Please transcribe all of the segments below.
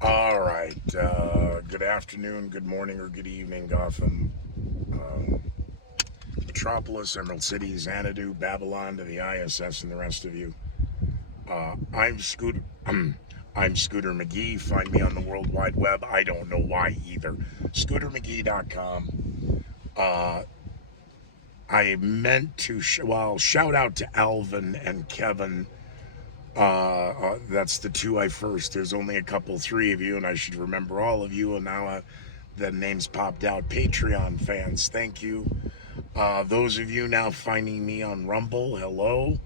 All right. Good afternoon, good morning, or good evening, Gotham, Metropolis, Emerald City, Xanadu, Babylon, to the ISS, and the rest of you. I'm Scooter. I'm Scooter McGee. Find me on the World Wide Web. I don't know why either. ScooterMcGee.com. Uh, I meant to shout out to Alvin and Kevin. That's the two I first. There's only a couple, three of you, and I should remember all of you. And now the names popped out. Patreon fans, thank you. Those of you now finding me on Rumble, hello.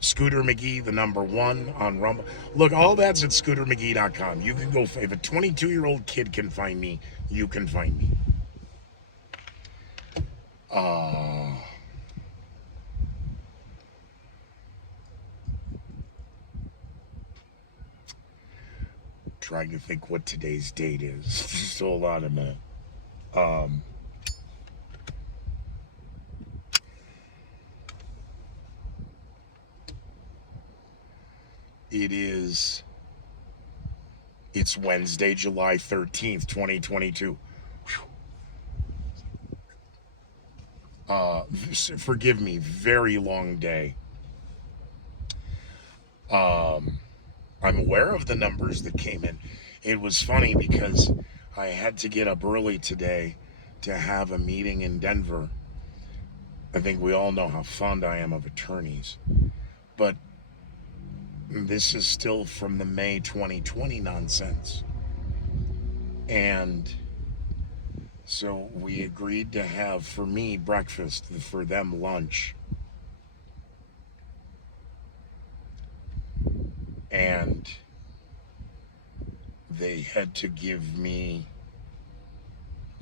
Scooter McGee, the number one on Rumble. Look, all that's at scootermcgee.com. You can go, if a 22-year-old kid can find me, you can find me. Uh, Trying to think what today's date is. Just hold on a minute. Um, it is It's Wednesday, July 13th, 2022. Forgive me, very long day. I'm aware of the numbers that came in. It was funny because I had to get up early today to have a meeting in Denver. I think we all know how fond I am of attorneys. But this is still from the May 2020 nonsense. And so we agreed to have, for me, breakfast, for them, lunch. And they had to give me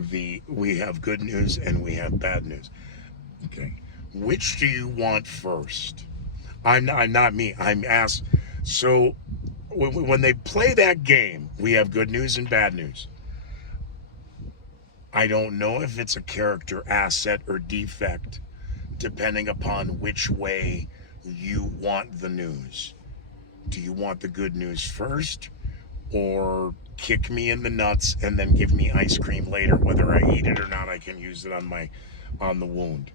we have good news and we have bad news. Okay. Which do you want first? I'm not me. I'm asked. So when they play that game, we have good news and bad news. I don't know if it's a character asset or defect, depending upon which way you want the news. Do you want the good news first, or kick me in the nuts and then give me ice cream later? Whether I eat it or not, I can use it on the wound.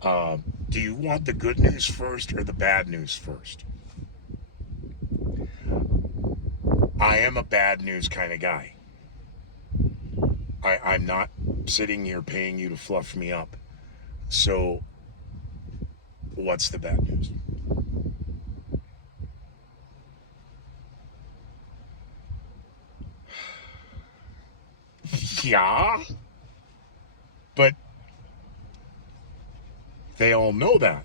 Do you want the good news first or the bad news first? I am a bad news kind of guy. I'm not sitting here paying you to fluff me up. So, what's the bad news? Yeah, but they all know that.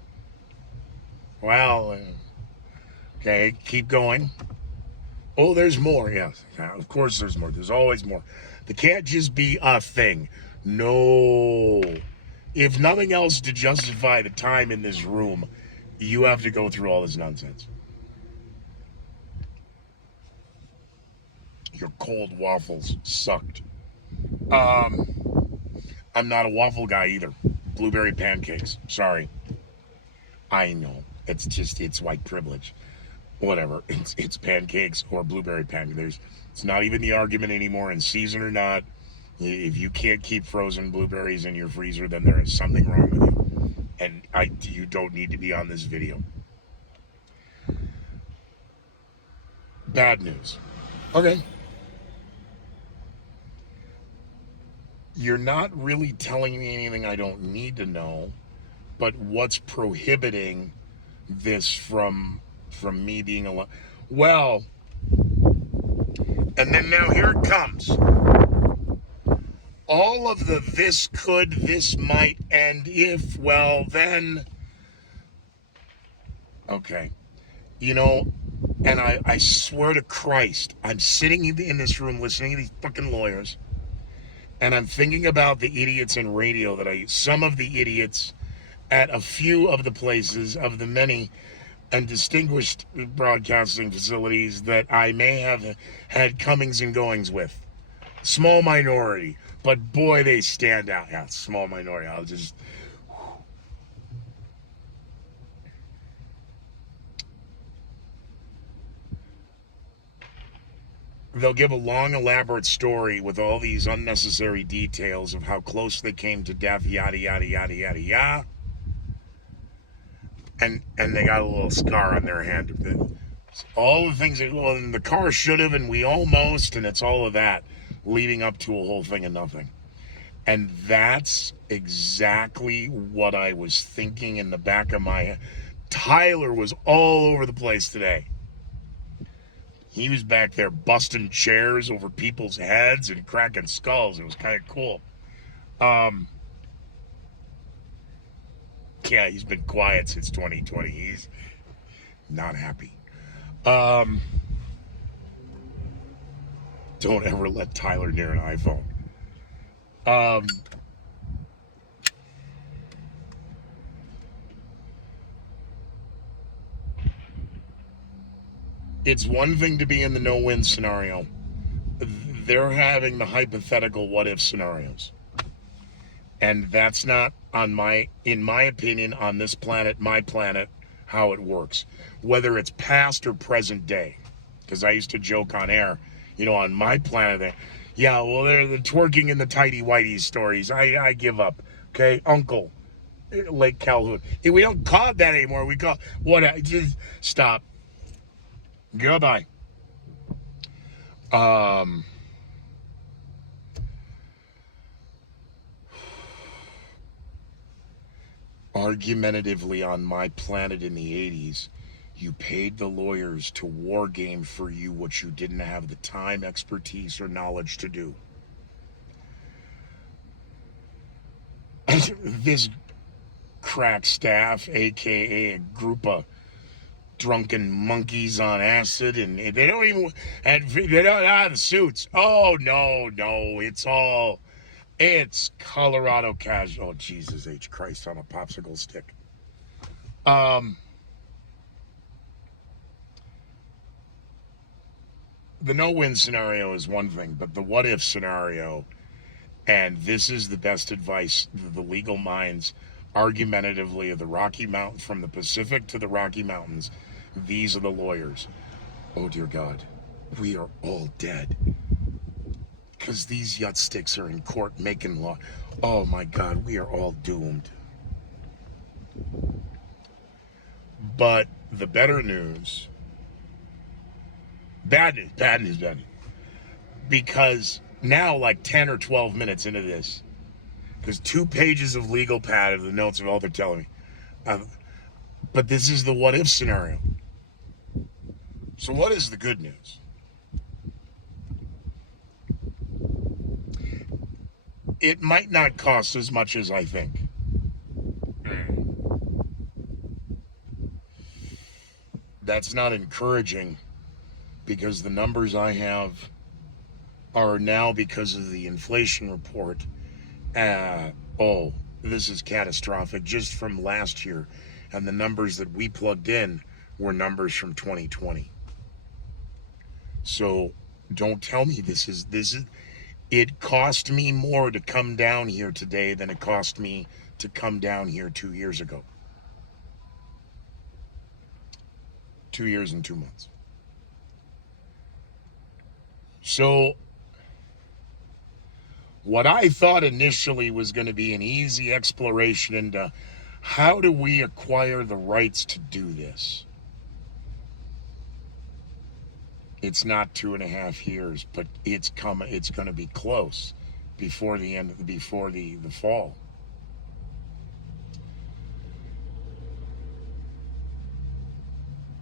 Well, okay, keep going. Oh, there's more. Yes, of course there's more. There's always more. There can't just be a thing. No. If nothing else to justify the time in this room, you have to go through all this nonsense. Your cold waffles sucked. I'm not a waffle guy either. Blueberry pancakes. Sorry. I know. It's white privilege. Whatever. It's pancakes or blueberry pancakes. It's not even the argument anymore, in season or not. If you can't keep frozen blueberries in your freezer, then there is something wrong with you. And you don't need to be on this video. Bad news. Okay. You're not really telling me anything I don't need to know, but what's prohibiting this from me being alone? Well, and then now here it comes. All of the this could, this might, and if, well, then. Okay. You know, and I swear to Christ, I'm sitting in this room listening to these fucking lawyers, and I'm thinking about the idiots in radio some of the idiots at a few of the places, of the many and distinguished broadcasting facilities that I may have had comings and goings with. Small minority, but boy, they stand out. Yeah, small minority. I'll just. they'll give a long, elaborate story with all these unnecessary details of how close they came to death, yada yada yada yada yada, and they got a little scar on their hand. All the things that, well, and the car should have, and we almost, and it's all of that leading up to a whole thing of nothing. And that's exactly what I was thinking in the back of my head. Tyler was all over the place today. He was back there busting chairs over people's heads and cracking skulls. It was kind of cool. Um, yeah, he's been quiet since 2020. He's not happy. Um, don't ever let Tyler near an iPhone. Um, it's one thing to be in the no-win scenario. They're having the hypothetical what-if scenarios. And that's not on in my opinion, on this planet, my planet, how it works. Whether it's past or present day. Because I used to joke on air, on my planet, yeah, well, they're the twerking and the tidy whitey stories. I give up. Okay, Uncle, Lake Calhoun. We don't call it that anymore. We call what? Just stop. Goodbye. Um, Argumentatively, on my planet in the 80s, you paid the lawyers to war game for you what you didn't have the time, expertise, or knowledge to do. This crack staff, aka a group of drunken monkeys on acid, and they don't even, and they don't have the suits. Oh no, it's Colorado casual. Oh, Jesus H Christ on a popsicle stick. Um, the no-win scenario is one thing, but the what-if scenario, and this is the best advice the legal minds, argumentatively, of the Rocky Mountain, from the Pacific to the Rocky Mountains, these are the lawyers. Oh dear God, we are all dead because these yutsticks are in court making law. Oh my God, we are all doomed. But the better news, bad news, because now, like 10 or 12 minutes into this, because 2 pages of legal pad of the notes of all they're telling me. But this is the what if scenario. So, what is the good news? It might not cost as much as I think. That's not encouraging because the numbers I have are now, because of the inflation report. Oh, this is catastrophic just from last year. And the numbers that we plugged in were numbers from 2020. So don't tell me this is it cost me more to come down here today than it cost me to come down here 2 years ago. 2 years and 2 months. So what I thought initially was going to be an easy exploration into how do we acquire the rights to do this? It's not 2.5 years, but it's coming. It's going to be close before the end of the fall.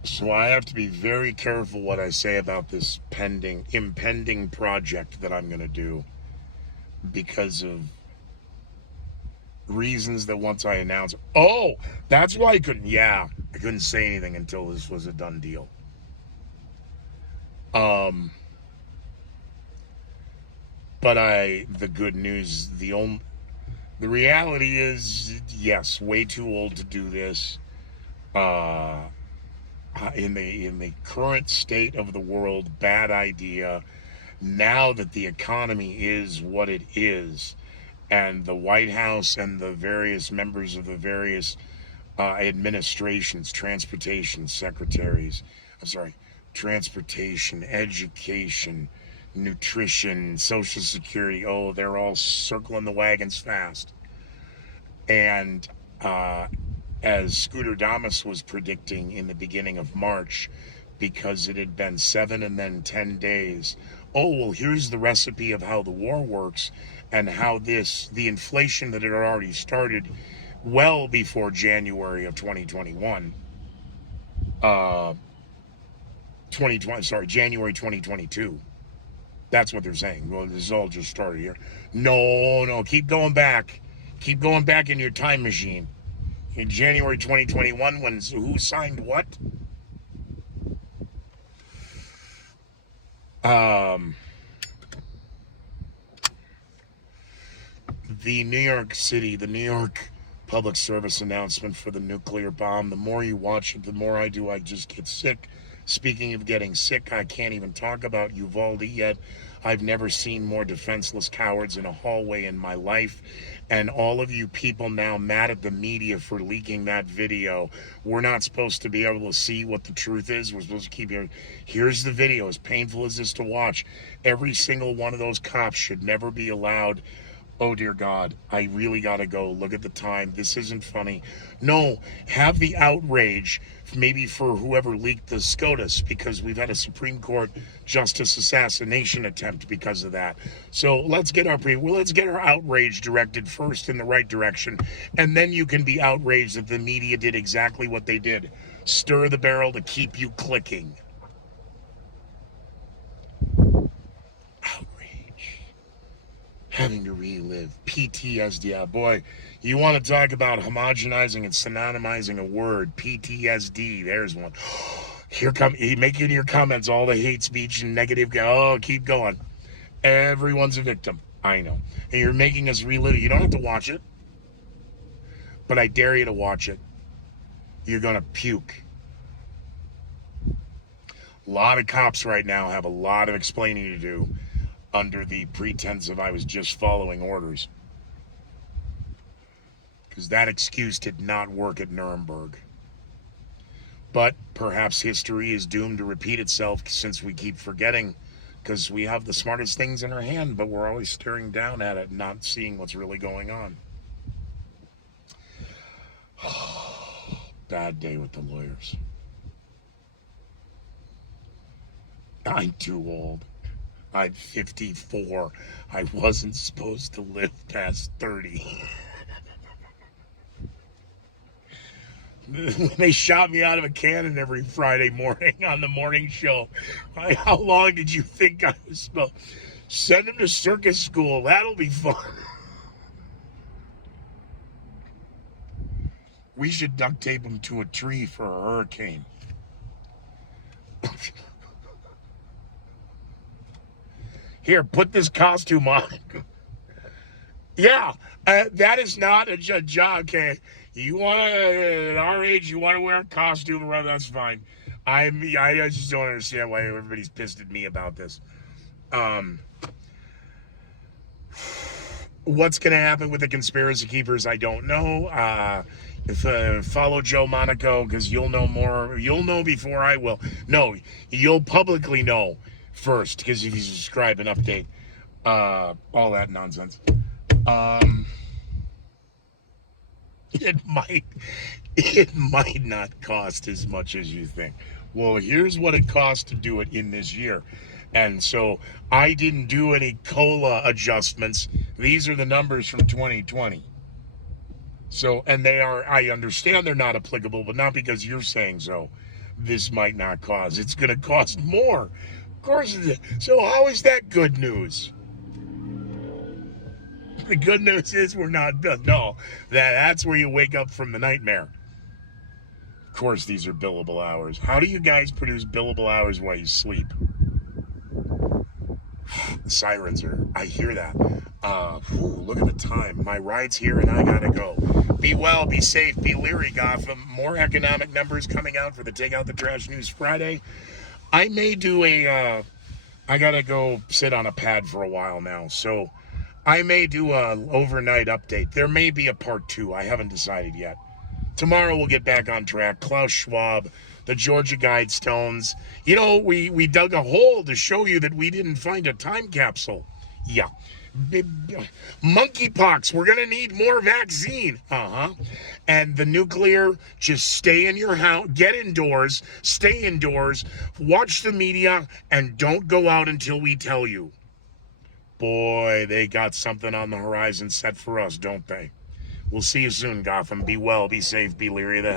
So I have to be very careful what I say about this impending project that I'm going to do, because of reasons that once I announce. Oh, that's why I couldn't say anything until this was a done deal. Um, but the good news, the reality is, yes, way too old to do this. Uh, in the current state of the world, bad idea. Now that the economy is what it is, and the White House and the various members of the various administrations, transportation secretaries, I'm sorry, transportation, education, nutrition, social security. Oh, they're all circling the wagons fast. And as Scooter Damas was predicting in the beginning of March, because it had been 7 and then 10 days. Oh, well, here's the recipe of how the war works and how the inflation that had already started well before January of 2021, 2020, sorry, January 2022. That's what they're saying. Well, this all just started here. No, no, keep going back. Keep going back in your time machine. In January 2021, when who signed what? Um, the New York public service announcement for the nuclear bomb. The more you watch it, the more I do. I just get sick. Speaking of getting sick, I can't even talk about Uvalde yet. I've never seen more defenseless cowards in a hallway in my life. And all of you people now mad at the media for leaking that video. We're not supposed to be able to see what the truth is. We're supposed to keep hearing. Here's the video. As painful as this to watch, every single one of those cops should never be allowed. Oh dear God, I really gotta go. Look at the time. This isn't funny. No, have the outrage maybe for whoever leaked the SCOTUS, because we've had a Supreme Court justice assassination attempt because of that. So let's get our outrage directed first in the right direction, and then you can be outraged that the media did exactly what they did. Stir the barrel to keep you clicking. Having to relive PTSD. Boy, you want to talk about homogenizing and synonymizing a word. PTSD. There's one. Here come, making your comments all the hate speech and negative. Oh, keep going. Everyone's a victim. I know. And you're making us relive it. You don't have to watch it, but I dare you to watch it. You're going to puke. A lot of cops right now have a lot of explaining to do under the pretense of I was just following orders. Because that excuse did not work at Nuremberg. But perhaps history is doomed to repeat itself since we keep forgetting, because we have the smartest things in our hand, but we're always staring down at it and not seeing what's really going on. Bad day with the lawyers. I'm too old. I'm 54. I wasn't supposed to live past 30. They shot me out of a cannon every Friday morning on the morning show. How long did you think I was supposed to? Send him to circus school. That'll be fun. We should duct tape him to a tree for a hurricane. Here, put this costume on. Yeah, that is not a job. Okay, you want to, at our age, you want to wear a costume around, that's fine. I just don't understand why everybody's pissed at me about this. What's going to happen with the conspiracy keepers, I don't know. Follow Joe Monaco, because you'll know more. You'll know before I will. No, you'll publicly know first, because if you subscribe and update, all that nonsense. It might not cost as much as you think. Well, here's what it costs to do it in this year. And so I didn't do any COLA adjustments. These are the numbers from 2020. So, and I understand they're not applicable, but not because you're saying so. This might not cost. It's going to cost more. Of course it is. So how is that good news? The good news is we're not done. No, that's where you wake up from the nightmare. Of course, these are billable hours. How do you guys produce billable hours while you sleep? The sirens are, I hear that. Look at the time. My ride's here and I gotta go. Be well, be safe, be leery, Gotham. More economic numbers coming out for the Take Out the Trash News Friday. I may do I gotta go sit on a pad for a while now, so I may do an overnight update. There may be a part 2. I haven't decided yet. Tomorrow we'll get back on track. Klaus Schwab the Georgia Guidestones. You know, we dug a hole to show you that we didn't find a time capsule. Yeah. Monkeypox, we're going to need more vaccine. And the nuclear, just stay in your house, get indoors, stay indoors, watch the media, and don't go out until we tell you. Boy, they got something on the horizon set for us, don't they? We'll see you soon, Gotham. Be well, be safe, be leery of the